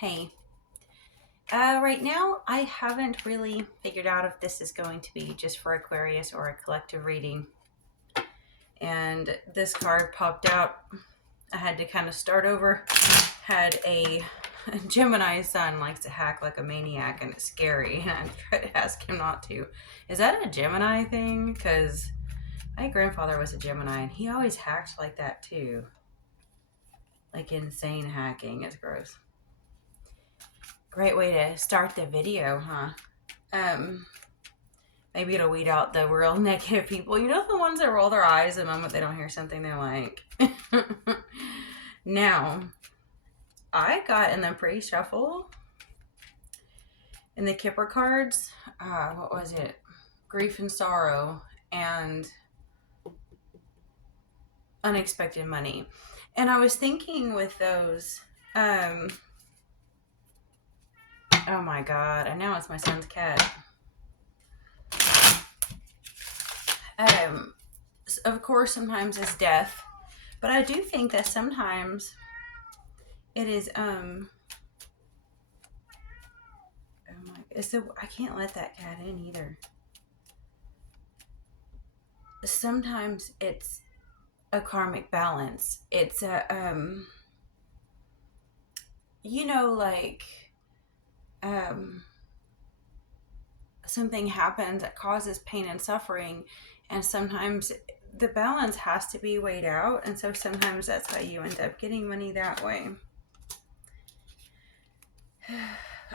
Hey, right now I haven't really figured out if this is going to be just for Aquarius or a collective reading. And this card popped out. I had to kind of start over. Had a Gemini sun likes to hack like a maniac and it's scary. And I tried to ask him not to. Is that a Gemini thing? Because my grandfather was a Gemini and he always hacked like that too. Like insane hacking. It's gross. Great way to start the video, huh? Maybe it'll weed out the real negative people. You know, the ones that roll their eyes the moment they don't hear something they like. Now, I got in the pre-shuffle in the Kipper cards. What was it? Grief and sorrow and unexpected money. And I was thinking with those, oh my God, and now it's my son's cat. Of course, sometimes it's death, but I do think that sometimes it is, oh my, I can't let that cat in either. Sometimes it's a karmic balance. It's a, like, something happens that causes pain and suffering, and sometimes the balance has to be weighed out, and so sometimes that's how you end up getting money that way.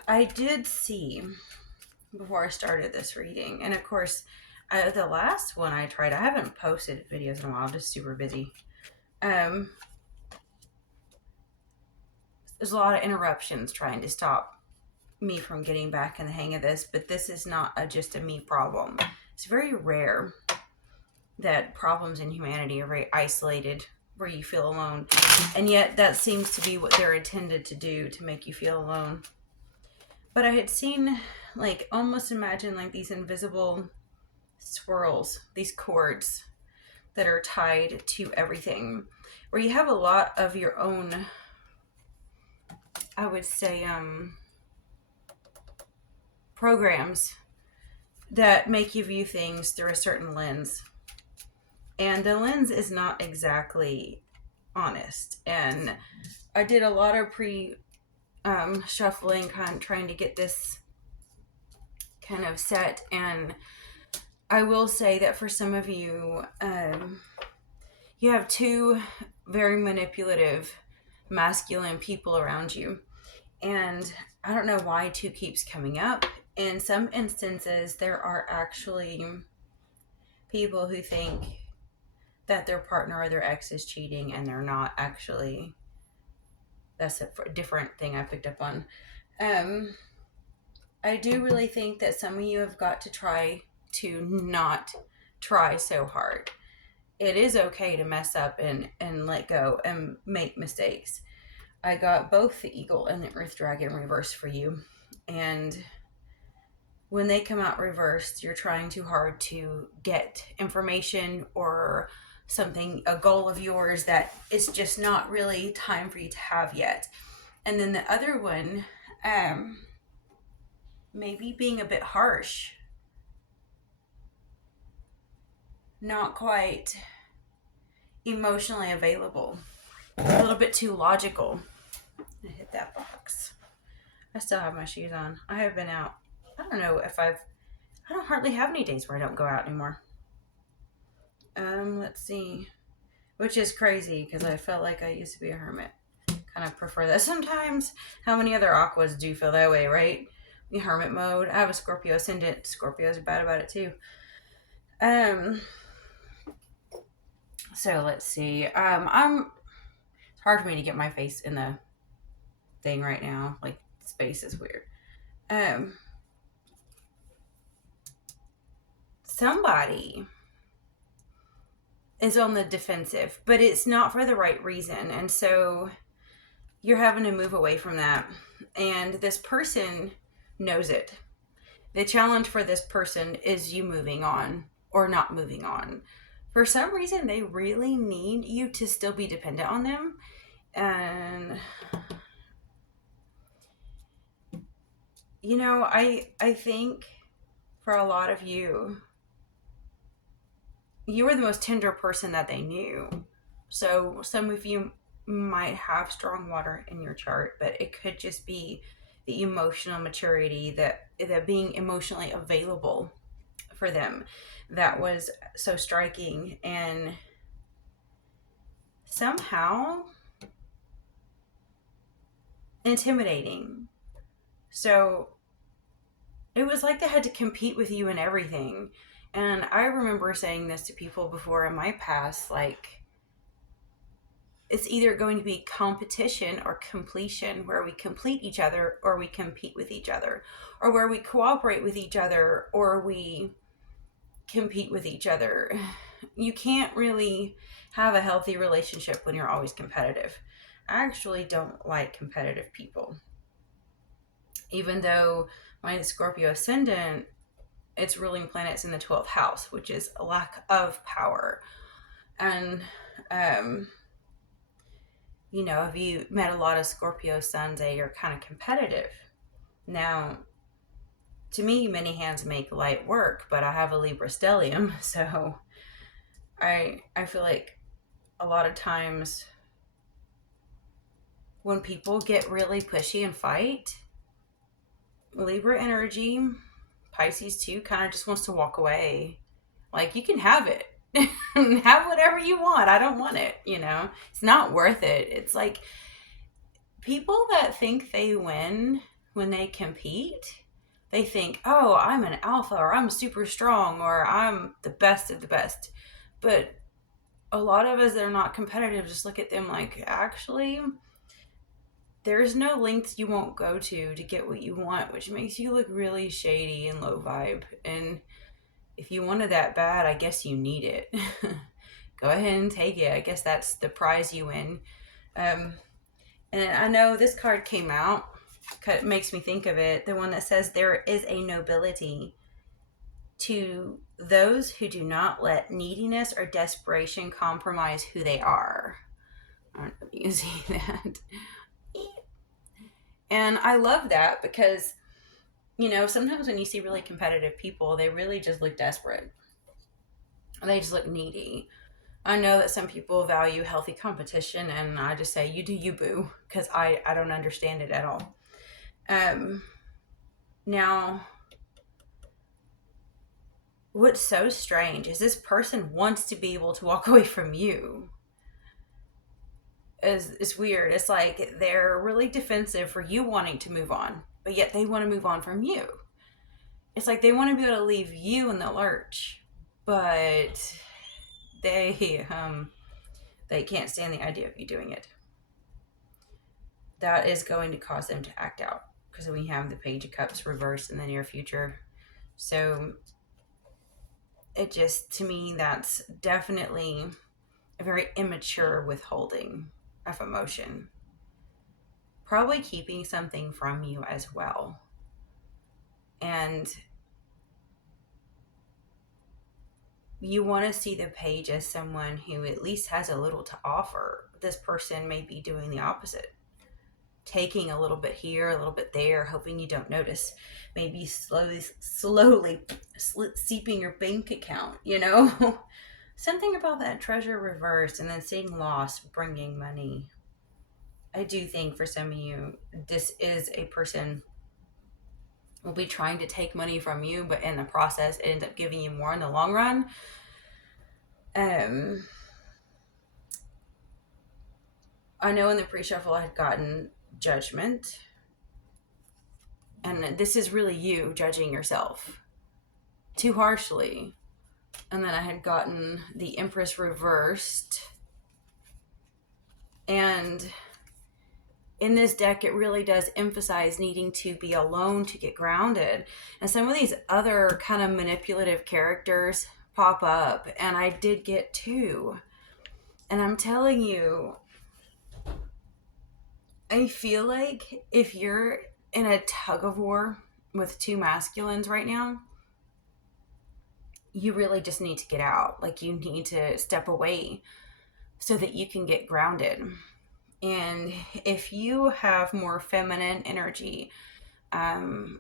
I did see before I started this reading, and of course the last one I tried, I haven't posted videos in a while, I'm just super busy. There's a lot of interruptions trying to stop me from getting back in the hang of this, but this is not just a me problem. It's very rare that problems in humanity are very isolated, where you feel alone, and yet that seems to be what they're intended to do, to make you feel alone. But I had seen, like, almost imagine like these invisible swirls, these cords that are tied to everything, where you have a lot of your own, I would say, programs that make you view things through a certain lens. And the lens is not exactly honest. And I did a lot of shuffling, kind of trying to get this kind of set. And I will say that for some of you, you have two very manipulative masculine people around you. And I don't know why two keeps coming up. In some instances, there are actually people who think that their partner or their ex is cheating, and they're not actually. That's a different thing I picked up on. I do really think that some of you have got to try to not try so hard. It is okay to mess up and let go and make mistakes. I got both the Eagle and the Earth Dragon reversed for you. And when they come out reversed, you're trying too hard to get information or something, a goal of yours that is just not really time for you to have yet. And then the other one, maybe being a bit harsh, not quite emotionally available, a little bit too logical. I hit that box. I still have my shoes on. I have been out. I don't know if I don't hardly have any days where I don't go out anymore. Let's see. Which is crazy because I felt like I used to be a hermit. Kind of prefer that sometimes. How many other aquas do feel that way, right? In hermit mode. I have a Scorpio ascendant. Scorpios are bad about it too. So let's see. It's hard for me to get my face in the thing right now. Like, space is weird. Somebody is on the defensive, but it's not for the right reason. And so you're having to move away from that. And this person knows it. The challenge for this person is you moving on or not moving on. For some reason, they really need you to still be dependent on them. And I think for a lot of you, you were the most tender person that they knew. So some of you might have strong water in your chart, but it could just be the emotional maturity, that being emotionally available for them, that was so striking and somehow intimidating. So it was like they had to compete with you in everything. And I remember saying this to people before in my past, like, it's either going to be competition or completion, where we complete each other or we compete with each other, or where we cooperate with each other or we compete with each other. You can't really have a healthy relationship when you're always competitive. I actually don't like competitive people. Even though my Scorpio ascendant, its ruling planet's in the 12th house, which is a lack of power. And um if you met a lot of Scorpio suns, they are kind of competitive. Now, to me, many hands make light work, but I have a Libra stellium, so I feel like a lot of times when people get really pushy and fight, Libra energy, Pisces too, kind of just wants to walk away. Like, you can have it. Have whatever you want. I don't want it. It's not worth it. It's like people that think they win when they compete, they think, oh, I'm an alpha, or I'm super strong, or I'm the best of the best. But a lot of us that are not competitive just look at them like, actually, there's no lengths you won't go to get what you want, which makes you look really shady and low vibe. And if you wanted that bad, I guess you need it. Go ahead and take it. I guess that's the prize you win. And I know this card came out, it makes me think of it, the one that says, there is a nobility to those who do not let neediness or desperation compromise who they are. I don't know if you can see that. And I love that because, sometimes when you see really competitive people, they really just look desperate. They just look needy. I know that some people value healthy competition, and I just say, you do you, boo, because I don't understand it at all. Now, what's so strange is this person wants to be able to walk away from you. It's weird. It's like they're really defensive for you wanting to move on, but yet they want to move on from you. It's like they want to be able to leave you in the lurch, but they can't stand the idea of you doing it. That is going to cause them to act out, because we have the Page of Cups reversed in the near future. So it just, to me, that's definitely a very immature withholding of emotion. Probably keeping something from you as well. And you want to see the Page as someone who at least has a little to offer. This person may be doing the opposite. Taking a little bit here, a little bit there, hoping you don't notice. Maybe slowly seeping your bank account, Something about that treasure reversed and then seeing loss bringing money. I do think for some of you, this is a person will be trying to take money from you, but in the process, it ends up giving you more in the long run. I know in the pre-shuffle I had gotten Judgment. And this is really you judging yourself too harshly. And then I had gotten the Empress reversed. And in this deck, it really does emphasize needing to be alone to get grounded. And some of these other kind of manipulative characters pop up. And I did get two. And I'm telling you, I feel like if you're in a tug of war with two masculines right now, you really just need to get out. Like, you need to step away so that you can get grounded. And if you have more feminine energy,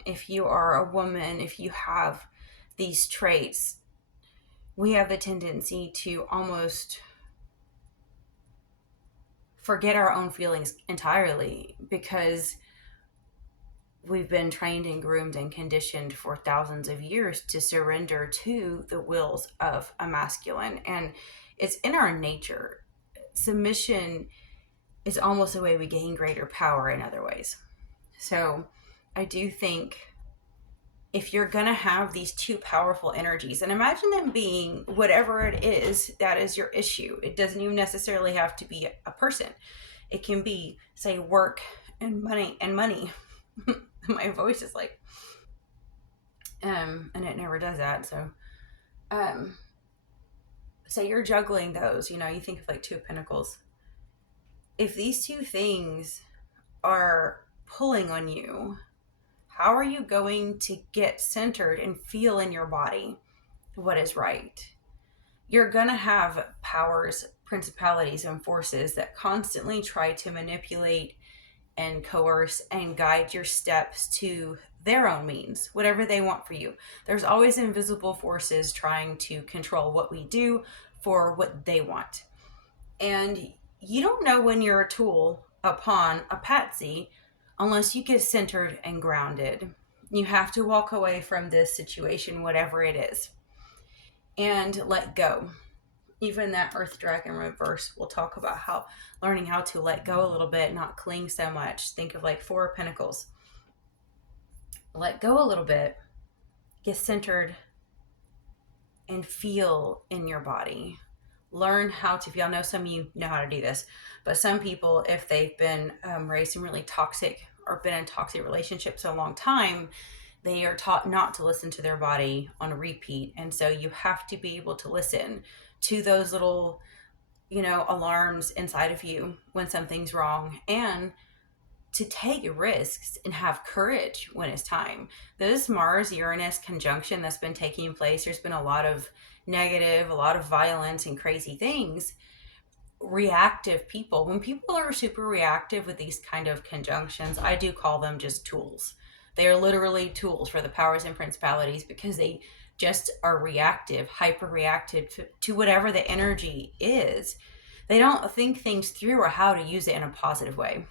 if you are a woman, if you have these traits, we have the tendency to almost forget our own feelings entirely because we've been trained and groomed and conditioned for thousands of years to surrender to the wills of a masculine. And it's in our nature. Submission is almost a way we gain greater power in other ways. So I do think if you're going to have these two powerful energies, and imagine them being whatever it is that is your issue, it doesn't even necessarily have to be a person. It can be, say, work and money. My voice is like, and it never does that. So, say you're juggling those, you think of like Two of Pentacles. If these two things are pulling on you, how are you going to get centered and feel in your body what is right? You're going to have powers, principalities, and forces that constantly try to manipulate and coerce and guide your steps to their own means, whatever they want for you. There's always invisible forces trying to control what we do for what they want. And you don't know when you're a tool, a pawn, a patsy, unless you get centered and grounded. You have to walk away from this situation, whatever it is, and let go. Even that Earth Dragon reverse, we'll talk about learning how to let go a little bit, not cling so much. Think of like Four of Pentacles. Let go a little bit, get centered, and feel in your body. Learn how to feel. I know some of you know how to do this, but some people, if they've been raised in really toxic or been in toxic relationships a long time, they are taught not to listen to their body on a repeat. And so you have to be able to listen to those little, alarms inside of you when something's wrong, and to take risks and have courage when it's time. This Mars-Uranus conjunction that's been taking place, there's been a lot of negative, a lot of violence and crazy things. Reactive people, when people are super reactive with these kind of conjunctions, I do call them just tools. They are literally tools for the powers and principalities because they just are reactive, hyper reactive to whatever the energy is. They don't think things through or how to use it in a positive way.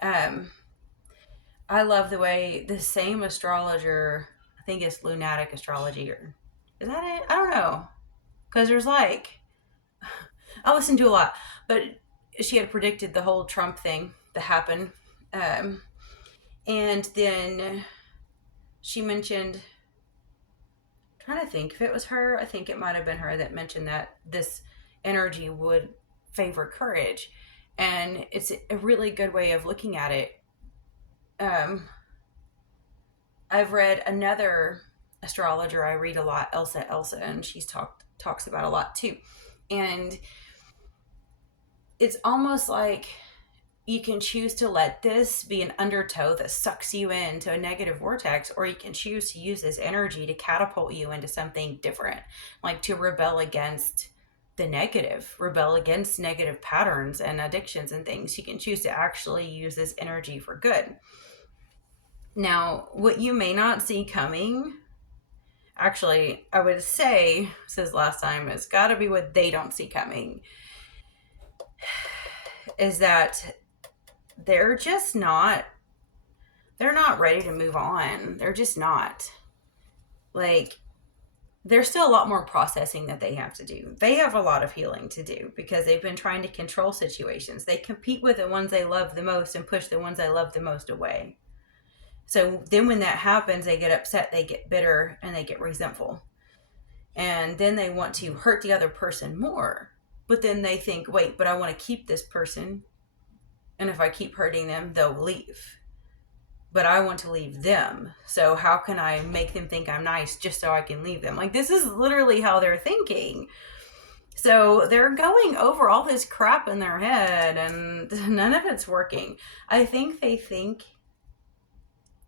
I love the way the same astrologer, I think it's lunatic astrology, or is that it? I don't know. Because there's like, I listen to a lot, but she had predicted the whole Trump thing that happened. And then she mentioned, I'm trying to think if it was her, I think it might have been her that mentioned that this energy would favor courage. And it's a really good way of looking at it. I've read another astrologer I read a lot, Elsa, and she's talks about a lot too. And it's almost like you can choose to let this be an undertow that sucks you into a negative vortex, or you can choose to use this energy to catapult you into something different, like to rebel against the negative, rebel against negative patterns and addictions and things. You can choose to actually use this energy for good. Now, what you may not see coming, actually, I would say, says last time, it's got to be what they don't see coming, is that they're not ready to move on. They're just not. Like, there's still a lot more processing that they have to do. They have a lot of healing to do because they've been trying to control situations. They compete with the ones they love the most and push the ones they love the most away. So then when that happens, they get upset, they get bitter, and they get resentful. And then they want to hurt the other person more. But then they think, wait, but I want to keep this person. And if I keep hurting them, they'll leave. But I want to leave them. So how can I make them think I'm nice just so I can leave them? Like, this is literally how they're thinking. So they're going over all this crap in their head and none of it's working. I think they think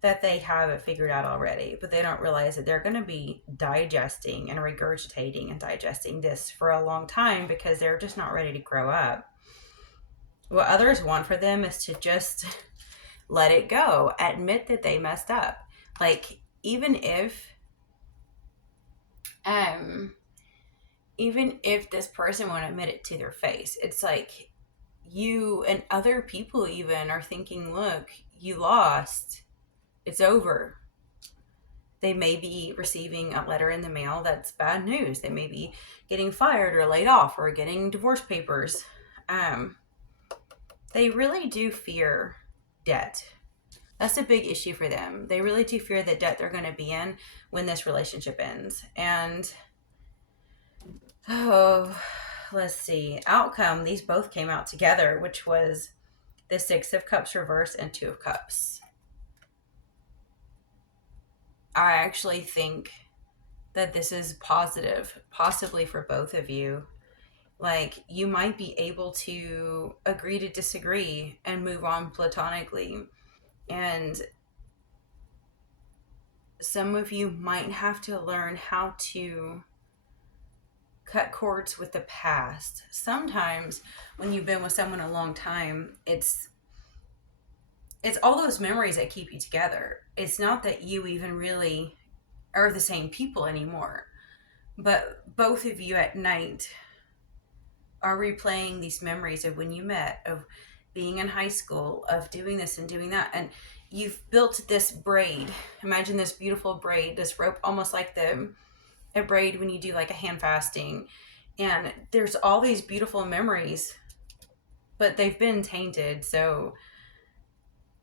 that they have it figured out already, but they don't realize that they're going to be digesting and regurgitating and digesting this for a long time because they're just not ready to grow up. What others want for them is to just let it go. Admit that they messed up. Like, um even if this person won't admit it to their face, it's like you and other people even are thinking, look, you lost. It's over. They may be receiving a letter in the mail that's bad news. They may be getting fired or laid off or getting divorce papers. Um, they really do fear debt. That's a big issue for them. They really do fear the debt they're going to be in when this relationship ends. And, oh, let's see. Outcome, these both came out together, which was the Six of Cups reverse and Two of Cups. I actually think that this is positive, possibly for both of you. Like, you might be able to agree to disagree and move on platonically. And some of you might have to learn how to cut cords with the past. Sometimes when you've been with someone a long time, it's all those memories that keep you together. It's not that you even really are the same people anymore. But both of you at night are replaying these memories of when you met, of being in high school, of doing this and doing that. And you've built this braid. Imagine this beautiful braid, this rope, almost like a braid when you do like a hand fasting. And there's all these beautiful memories, but they've been tainted. So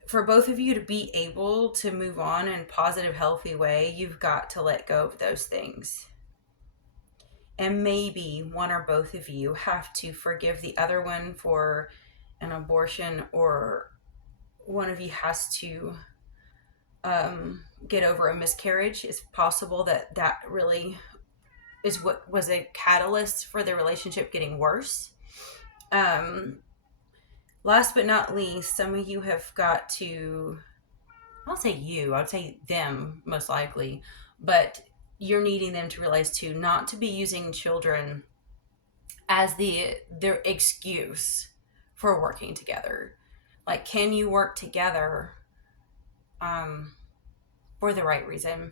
for both of you to be able to move on in a positive, healthy way, you've got to let go of those things. And maybe one or both of you have to forgive the other one for an abortion, or one of you has to get over a miscarriage. It's possible that that really is what was a catalyst for the relationship getting worse. Last but not least, some of you have got to, I'll say you, I'd say them most likely, but you're needing them to realize too, not to be using children as their excuse for working together. Like, can you work together for the right reason?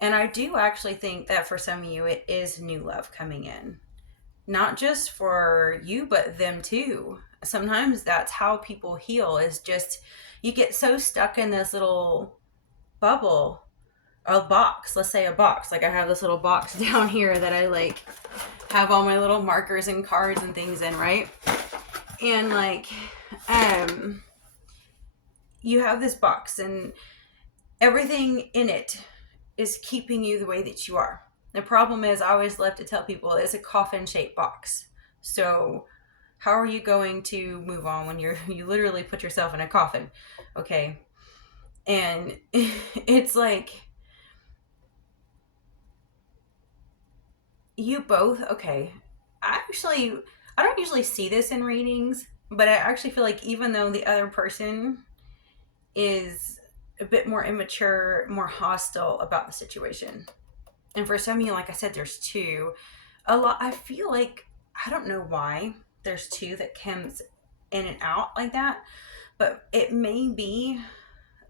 And I do actually think that for some of you, it is new love coming in. Not just for you, but them too. Sometimes that's how people heal, is just you get so stuck in this little bubble, a box. Let's say a box. Like, I have this little box down here that I like have all my little markers and cards and things in, right? And like, you have this box and everything in it is keeping you the way that you are. The problem is, I always love to tell people, it's a coffin shaped box. So how are you going to move on when you literally put yourself in a coffin? Okay. And it's like, you both, okay. I don't usually see this in readings, but I actually feel like even though the other person is a bit more immature, more hostile about the situation, and for some of you, like I said, there's two. A lot, I feel like, I don't know why there's two that comes in and out like that, but it may be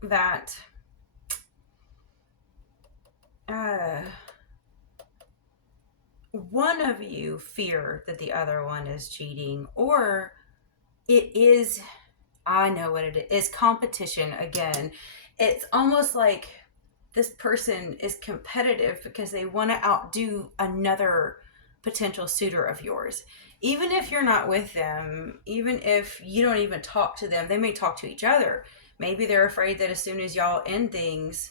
that one of you fear that the other one is cheating, or it is, I know what it is, competition again. It's almost like this person is competitive because they want to outdo another potential suitor of yours. Even if you're not with them, even if you don't even talk to them, they may talk to each other. Maybe they're afraid that as soon as y'all end things,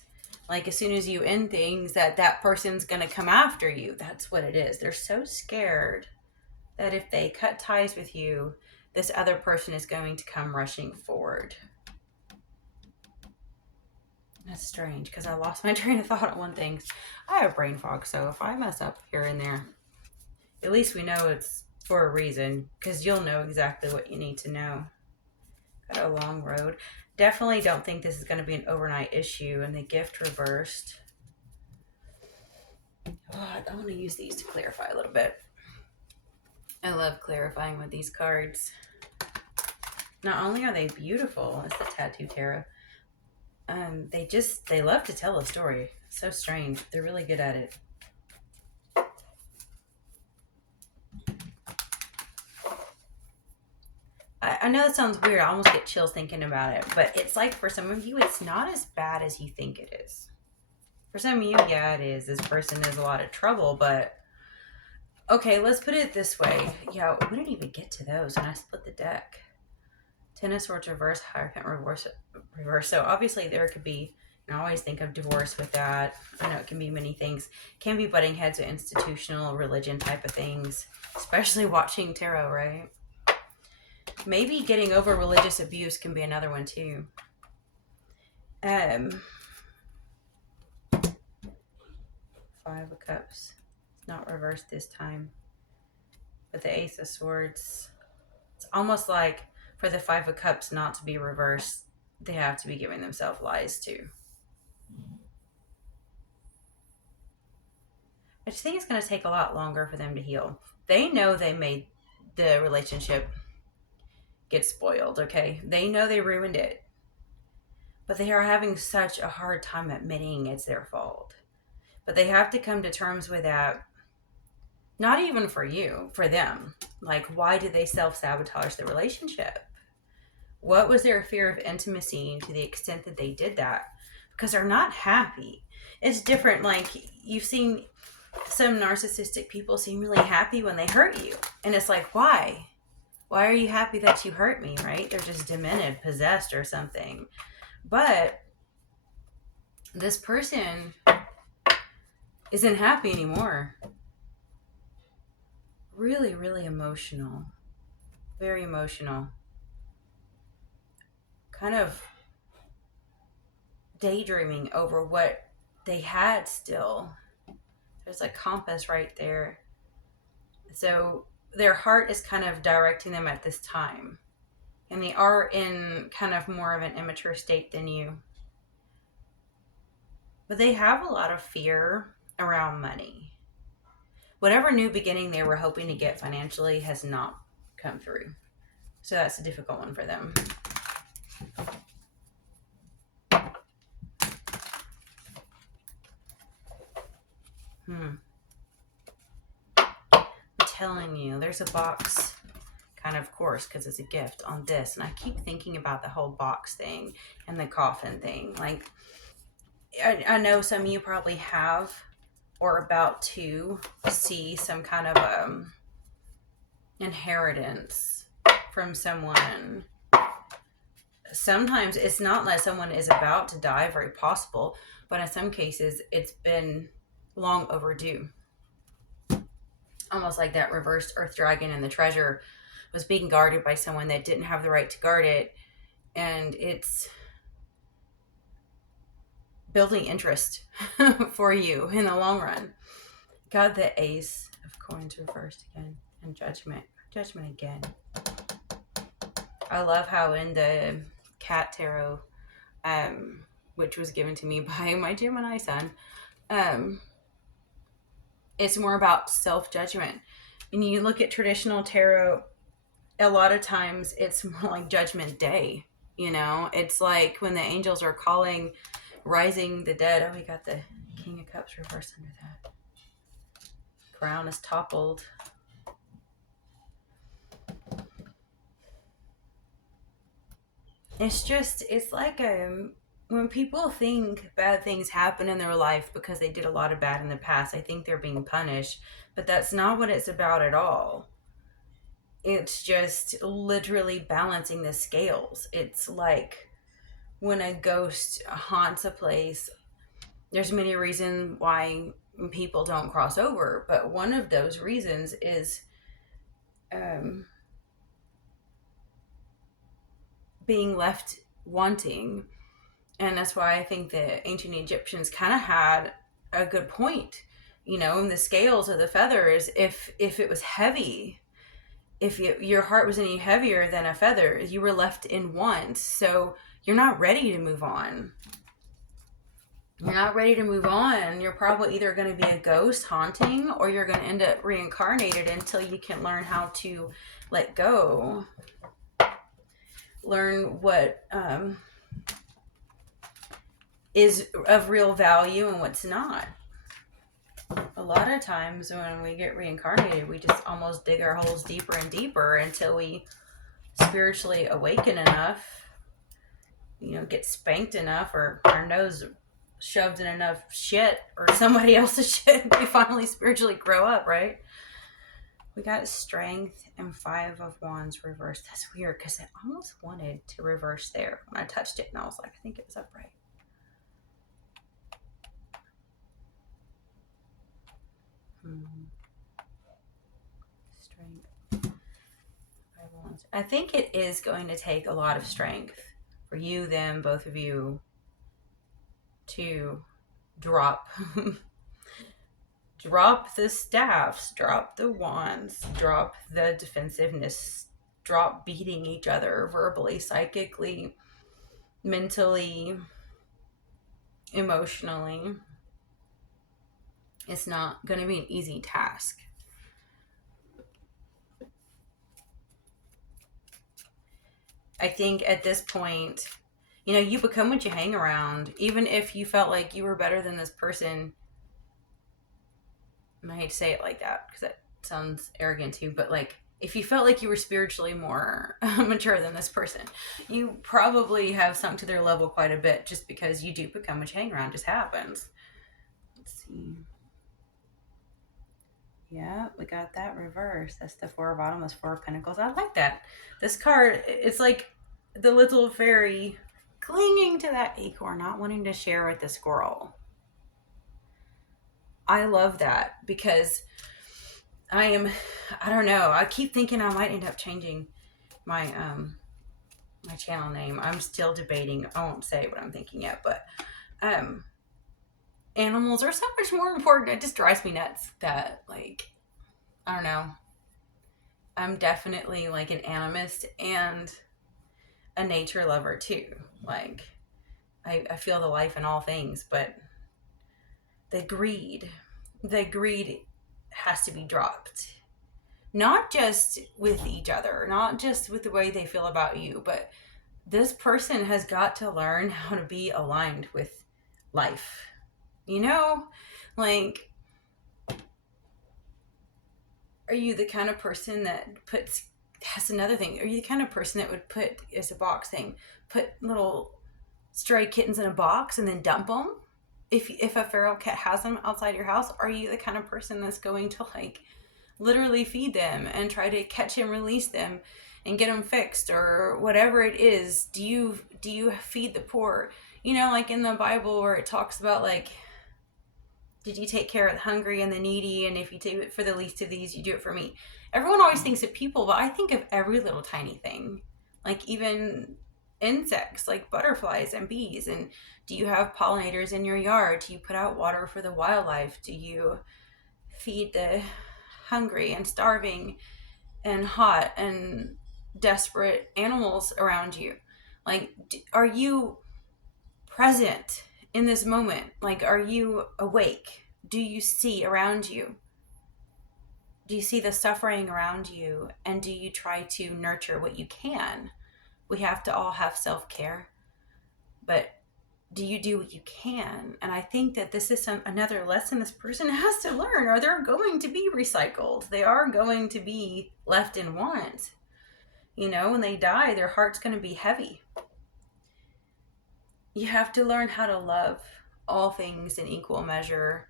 like as soon as you end things, that person's going to come after you. That's what it is. They're so scared that if they cut ties with you, this other person is going to come rushing forward. That's strange, because I lost my train of thought on one thing. I have brain fog, so if I mess up here and there, at least we know it's for a reason, because you'll know exactly what you need to know. Got a long road. Definitely don't think this is going to be an overnight issue. And the gift reversed. Oh, I want to use these to clarify a little bit. I love clarifying with these cards. Not only are they beautiful, it's the Tattoo Tarot. They love to tell a story. So strange. They're really good at it. I know that sounds weird. I almost get chills thinking about it. But it's like for some of you, it's not as bad as you think it is. For some of you, yeah, it is. This person is a lot of trouble, but okay, let's put it this way. Yeah, we didn't even get to those when I split the deck. Ten of Swords reverse, Hierophant reverse. So obviously there could be, and I always think of divorce with that. I know it can be many things. Can be butting heads with institutional religion type of things, especially watching tarot, right? Maybe getting over religious abuse can be another one too. Five of Cups. It's not reversed this time. But the Ace of Swords, it's almost like for the Five of Cups not to be reversed, they have to be giving themselves lies too. I just think it's going to take a lot longer for them to heal. They know they made the relationship get spoiled, okay? They know they ruined it. But they are having such a hard time admitting it's their fault. But they have to come to terms with that. Not even for you, for them. Like, why did they self-sabotage the relationship? What was their fear of intimacy to the extent that they did that? Because they're not happy. It's different. Like, you've seen some narcissistic people seem really happy when they hurt you. And it's like, why? Why are you happy that you hurt me, right? They're just demented, possessed or something. But this person isn't happy anymore. Really, really emotional. Very emotional. Kind of daydreaming over what they had still. There's a compass right there. So their heart is kind of directing them at this time. And they are in kind of more of an immature state than you. But they have a lot of fear around money. Whatever new beginning they were hoping to get financially has not come through. So that's a difficult one for them. I'm telling you, there's a box, kind of course, because it's a gift on this. And I keep thinking about the whole box thing and the coffin thing. Like, I know some of you probably have or about to see some kind of inheritance from someone. Sometimes it's not that someone is about to die, very possible, but in some cases it's been long overdue. Almost like that reversed earth dragon and the treasure was being guarded by someone that didn't have the right to guard it, and it's building interest for you in the long run. Got the Ace of Coins reversed again, and Judgment again. I love how in the Cat Tarot, which was given to me by my Gemini son, it's more about self-judgment. When you look at traditional tarot, a lot of times it's more like Judgment Day. You know, it's like when the angels are calling, rising the dead. Oh, we got the King of Cups reversed under that. Crown is toppled. It's like when people think bad things happen in their life because they did a lot of bad in the past, I think they're being punished, but that's not what it's about at all. It's just literally balancing the scales. It's like when a ghost haunts a place, there's many reasons why people don't cross over, but one of those reasons is being left wanting. And that's why I think the ancient Egyptians kind of had a good point. You know, in the scales or the feathers, if it was heavy, if your heart was any heavier than a feather, you were left in want. So you're not ready to move on. You're not ready to move on. You're probably either going to be a ghost haunting or you're going to end up reincarnated until you can learn how to let go. Learn what is of real value and what's not. A lot of times when we get reincarnated, we just almost dig our holes deeper and deeper until we spiritually awaken enough, get spanked enough, or our nose shoved in enough shit or somebody else's shit, we finally spiritually grow up, right? We got strength and 5 of Wands reversed. That's weird because I almost wanted to reverse there when I touched it, and I was like, I think it was upright. Strength. 5 of Wands. I think it is going to take a lot of strength for you, them, both of you, to drop drop the staffs, drop the wands, drop the defensiveness, drop beating each other verbally, psychically, mentally, emotionally. It's not going to be an easy task. I think at this point, you become what you hang around. Even if you felt like you were better than this person, and I hate to say it like that because that sounds arrogant too, but like, if you felt like you were spiritually more mature than this person, you probably have sunk to their level quite a bit, just because you do become what you hang around. It just happens. Let's see. Yeah, we got that reverse. That's the 4 of Bottomless, 4 of Pentacles. I like that. This card, it's like the little fairy clinging to that acorn, not wanting to share with the squirrel. I love that because I don't know. I keep thinking I might end up changing my my channel name. I'm still debating. I won't say what I'm thinking yet, but animals are so much more important. It just drives me nuts that, like, I don't know. I'm definitely like an animist and a nature lover too. Like, I feel the life in all things, but the greed has to be dropped. Not just with each other, not just with the way they feel about you, but this person has got to learn how to be aligned with life. Like, are you the kind of person that that's another thing. Are you the kind of person that would put, as a box thing, put little stray kittens in a box and then dump them? If a feral cat has them outside your house, are you the kind of person that's going to, like, literally feed them and try to catch and release them and get them fixed or whatever it is? Do you feed the poor? Like in the Bible where it talks about, like, did you take care of the hungry and the needy? And if you do it for the least of these, you do it for me. Everyone always thinks of people, but I think of every little tiny thing. Like even insects, like butterflies and bees. And do you have pollinators in your yard? Do you put out water for the wildlife? Do you feed the hungry and starving and hot and desperate animals around you? Like, are you present in this moment? Like, are you awake? Do you see around you? Do you see the suffering around you? And do you try to nurture what you can? We have to all have self-care, but do you do what you can? And I think that this is another lesson this person has to learn, or they're going to be recycled. They are going to be left in want. When they die, their heart's going to be heavy. You have to learn how to love all things in equal measure.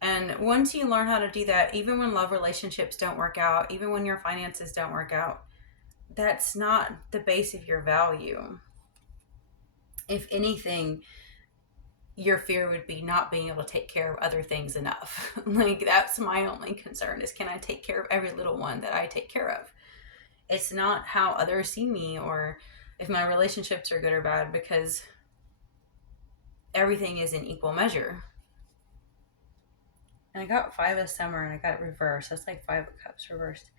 And once you learn how to do that, even when love relationships don't work out, even when your finances don't work out, that's not the base of your value. If anything, your fear would be not being able to take care of other things enough. Like, that's my only concern, is can I take care of every little one that I take care of? It's not how others see me or if my relationships are good or bad, because everything is in equal measure. And I got 5 of Summer and I got it reversed. That's like 5 of Cups reversed.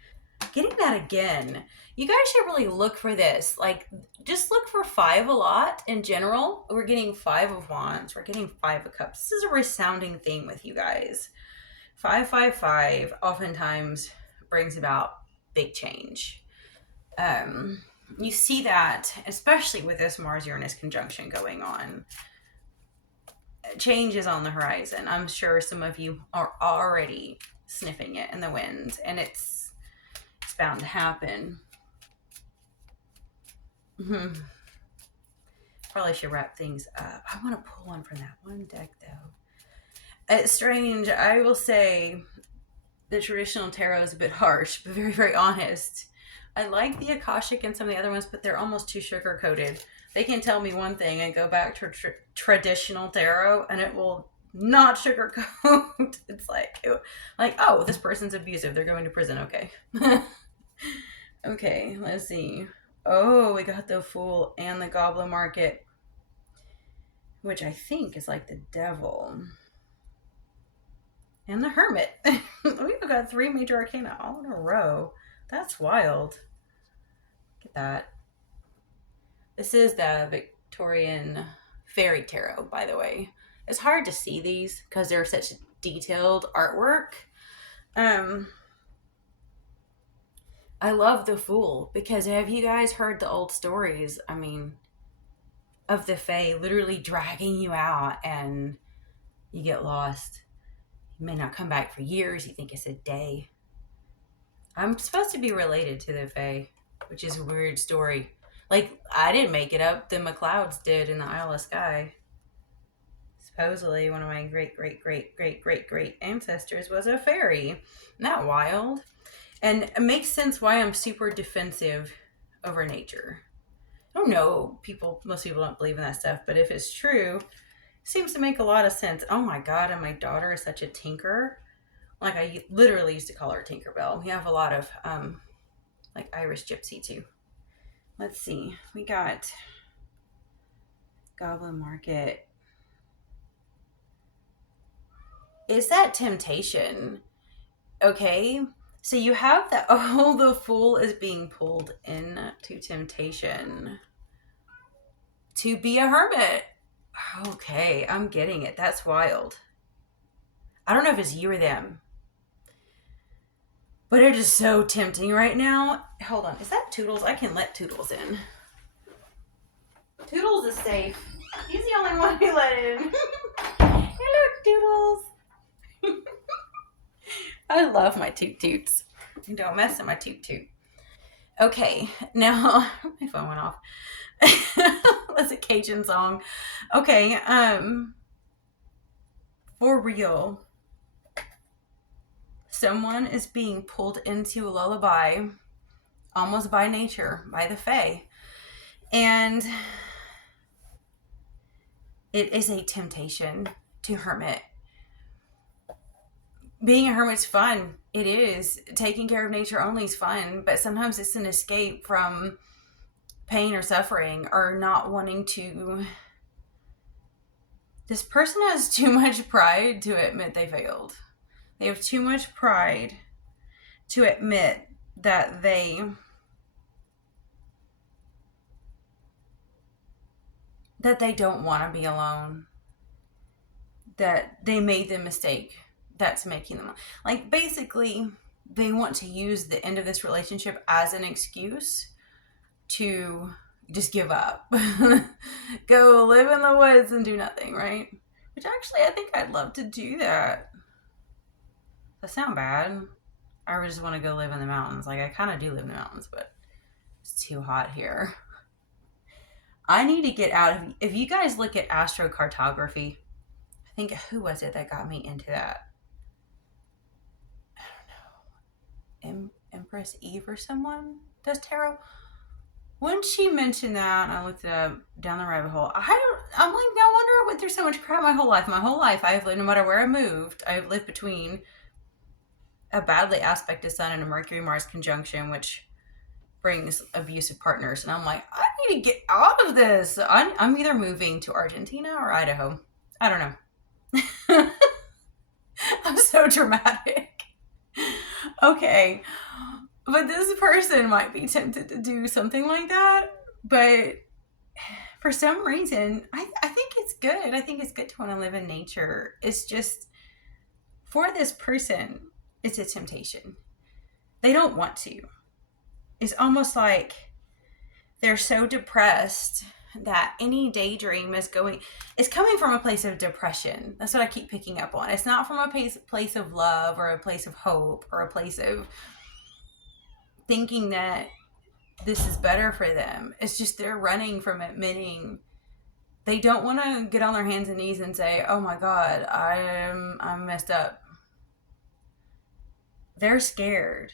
Getting that again. You guys should really look for this. Like, just look for 5 a lot in general. We're getting 5 of Wands. We're getting 5 of Cups. This is a resounding theme with you guys. 555 oftentimes brings about big change. You see that, especially with this Mars-Uranus conjunction going on. change is on the horizon. I'm sure some of you are already sniffing it in the winds, and it's bound to happen. Probably should wrap things up. I want to pull one from that one deck, though. It's strange. I will say the traditional tarot is a bit harsh, but very, very honest. I like the Akashic and some of the other ones, but they're almost too sugar-coated. They can tell me one thing and go back to traditional tarot, and it will not sugarcoat. It's like, oh, this person's abusive. They're going to prison. Okay. Okay, let's see. Oh, we got the Fool and the Goblin Market, which I think is like the Devil. And the Hermit. We've got 3 major arcana all in a row. That's wild. Look at that. This is the Victorian Fairy Tarot, by the way. It's hard to see these because they're such detailed artwork. I love the Fool because have you guys heard the old stories? I mean, of the Fae literally dragging you out and you get lost. You may not come back for years. You think it's a day. I'm supposed to be related to the Fae, which is a weird story. Like, I didn't make it up. The MacLeods did in the Isle of Skye. Supposedly, one of my great ancestors was a fairy. Isn't that wild? And it makes sense why I'm super defensive over nature. I don't know. Most people don't believe in that stuff, but if it's true, it seems to make a lot of sense. Oh my God, and my daughter is such a tinker. Like, I literally used to call her Tinkerbell. We have a lot of, like, Irish Gypsy, too. Let's see. We got Goblin Market. Is that temptation? Okay. So you have that. Oh, the Fool is being pulled into temptation to be a hermit. Okay, I'm getting it. That's wild. I don't know if it's you or them, but it is so tempting right now. Hold on. Is that Toodles? I can let Toodles in. Toodles is safe. He's the only one who let in. Hello, Toodles. I love my toot toots. Don't mess with my toot toot. Okay, now my phone went off. That's a Cajun song. Okay, for real. Someone is being pulled into a lullaby, almost by nature, by the Fae. And it is a temptation to hermit. Being a hermit's fun. It is. Taking care of nature only is fun, but sometimes it's an escape from pain or suffering or not wanting to. This person has too much pride to admit they failed. They have too much pride to admit that they don't want to be alone. That they made the mistake that's making them, like, basically they want to use the end of this relationship as an excuse to just give up. Go live in the woods and do nothing, right? Which actually I think I'd love to do that. That sound bad? I just want to go live in the mountains. Like, I kind of do live in the mountains, but it's too hot here. I need to get out of. If you guys look at astrocartography, I think, who was it that got me into that? I don't know. Empress Eve or someone does tarot. When she mentioned that, I looked it up down the rabbit hole. I'm like, no wonder I went through so much crap my whole life. My whole life, I've lived, no matter where I moved, I've lived between a badly aspected Sun and a Mercury-Mars conjunction, which brings abusive partners. And I'm like, I need to get out of this. I'm either moving to Argentina or Idaho. I don't know. I'm so dramatic. Okay. But this person might be tempted to do something like that. But for some reason, I think it's good. I think it's good to want to live in nature. It's just, for this person, it's a temptation. They don't want to. It's almost like they're so depressed that any daydream is coming from a place of depression. That's what I keep picking up on. It's not from a place of love or a place of hope or a place of thinking that this is better for them. It's just they're running from admitting they don't want to get on their hands and knees and say, "Oh my God, I'm messed up." They're scared.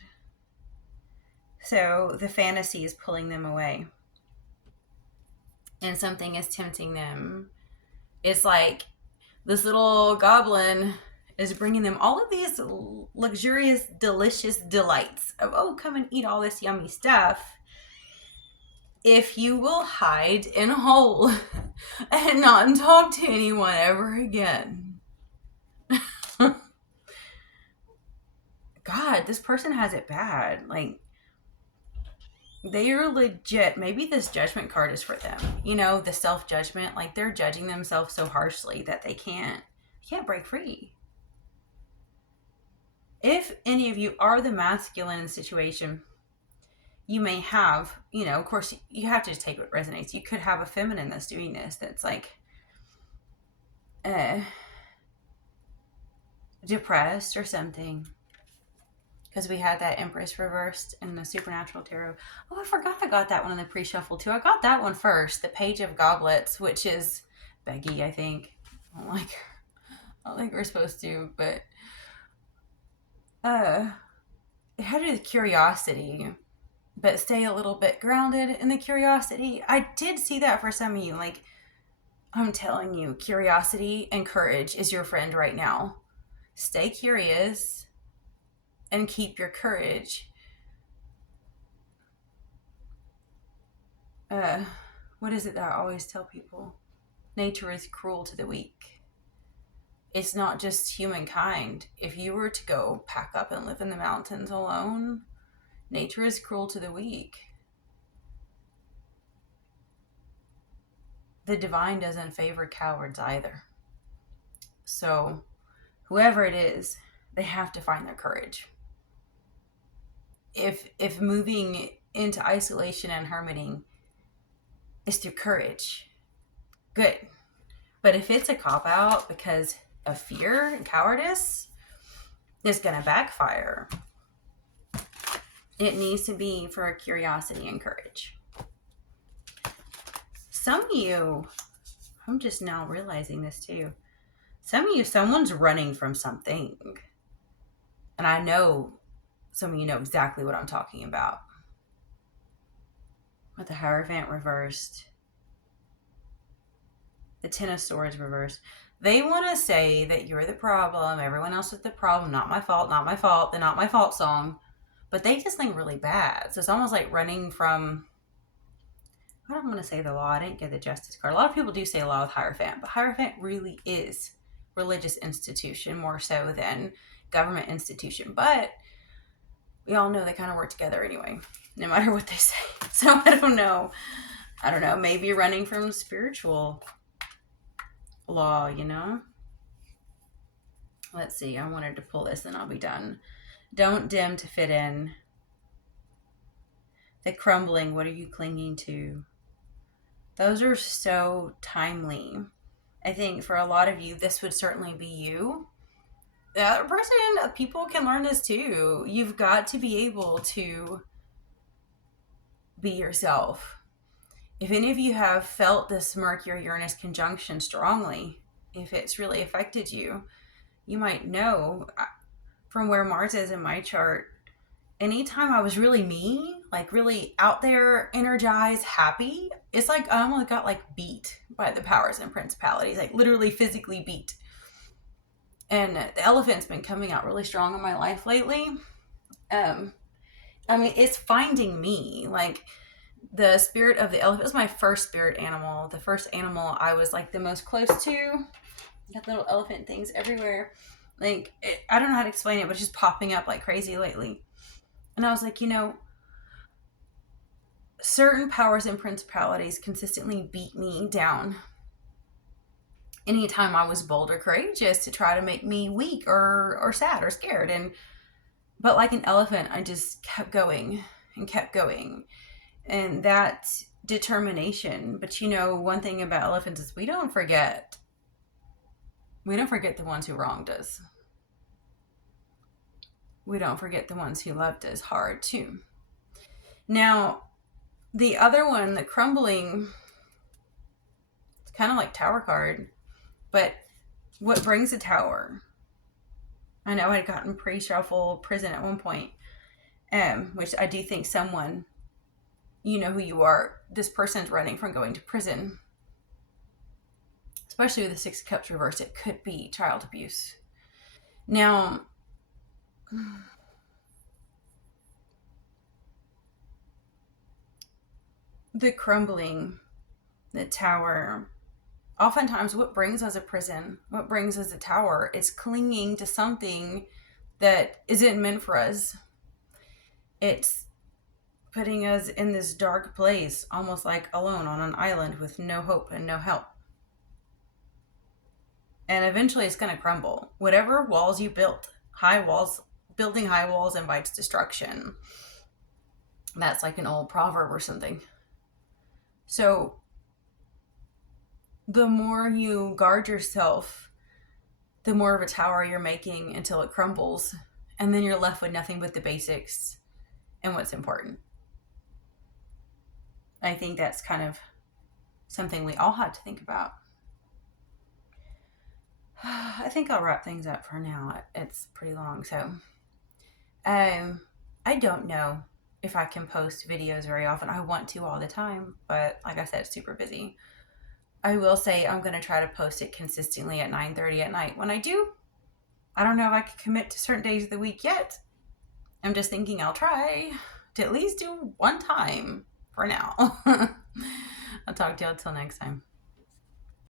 So the fantasy is pulling them away. And something is tempting them. It's like this little goblin is bringing them all of these luxurious, delicious delights of, oh, come and eat all this yummy stuff. If you will hide in a hole and not talk to anyone ever again. God, this person has it bad. Like, they are legit. Maybe this judgment card is for them. You know, the self-judgment. Like, they're judging themselves so harshly that they can't break free. If any of you are the masculine in the situation, you may have, you know, of course, you have to just take what resonates. You could have a feminine that's doing this, that's like depressed or something. Because we had that Empress reversed in the Supernatural Tarot. Oh, I forgot I got that one in the pre-shuffle too. I got that one first, the Page of Goblets, which is Becky, I think. I don't think we're supposed to, but it had to do with curiosity, but stay a little bit grounded in the curiosity. I did see that for some of you. Like, I'm telling you, curiosity and courage is your friend right now. Stay curious and keep your courage. What is it that I always tell people? Nature is cruel to the weak. It's not just humankind. If you were to go pack up and live in the mountains alone, nature is cruel to the weak. The divine doesn't favor cowards either. So, whoever it is, they have to find their courage. If moving into isolation and hermiting is through courage, good. But if it's a cop-out because of fear and cowardice, it's going to backfire. It needs to be for curiosity and courage. Some of you, I'm just now realizing this too. Some of you, someone's running from something. And I know some of you know exactly what I'm talking about. With the Hierophant reversed. The Ten of Swords reversed. They want to say that you're the problem, everyone else is the problem, not my fault, not my fault, the not my fault song. But they just think really bad. So it's almost like running from, I don't want to say the law, I didn't get the Justice card. A lot of people do say law with Hierophant, but Hierophant really is religious institution more so than government institution. But we all know they kind of work together anyway, no matter what they say. So I don't know, maybe running from spiritual law, you know? Let's see, I wanted to pull this and I'll be done. Don't dim to fit in. The crumbling, what are you clinging to? Those are so timely. I think for a lot of you, this would certainly be you. The other person, people can learn this too. You've got to be able to be yourself. If any of you have felt this Mercury-Uranus conjunction strongly, if it's really affected you, you might know from where Mars is in my chart, anytime I was really me, like really out there, energized, happy, it's like I almost got like beat by the powers and principalities, like literally physically beat. And the elephant's been coming out really strong in my life lately. I mean, it's finding me. Like, the spirit of the elephant was my first spirit animal. The first animal I was like the most close to. Got little elephant things everywhere. Like, I don't know how to explain it, but it's just popping up like crazy lately. And I was like, you know, certain powers and principalities consistently beat me down anytime I was bold or courageous to try to make me weak or sad or scared. But like an elephant, I just kept going and kept going. And that determination. But you know, one thing about elephants is we don't forget. We don't forget the ones who wronged us. We don't forget the ones who loved us hard too. Now, the other one, the crumbling, it's kind of like Tower card, but what brings a Tower? I know I'd gotten pre-shuffle prison at one point, which I do think someone, you know who you are, this person's running from going to prison. Especially with the Six of Cups reversed, it could be child abuse. Now, the crumbling, the Tower, oftentimes what brings us a prison, what brings us a Tower is clinging to something that isn't meant for us. It's putting us in this dark place, almost like alone on an island with no hope and no help. And eventually it's going to crumble. Whatever walls you built, high walls, building high walls invites destruction. That's like an old proverb or something. So the more you guard yourself, the more of a tower you're making until it crumbles. And then you're left with nothing but the basics and what's important. I think that's kind of something we all have to think about. I think I'll wrap things up for now. It's pretty long. So I don't know if I can post videos very often. I want to all the time, but like I said, super busy. I will say I'm going to try to post it consistently at 9:30 at night. When I do, I don't know if I can commit to certain days of the week yet. I'm just thinking I'll try to at least do one time for now. I'll talk to y'all till next time.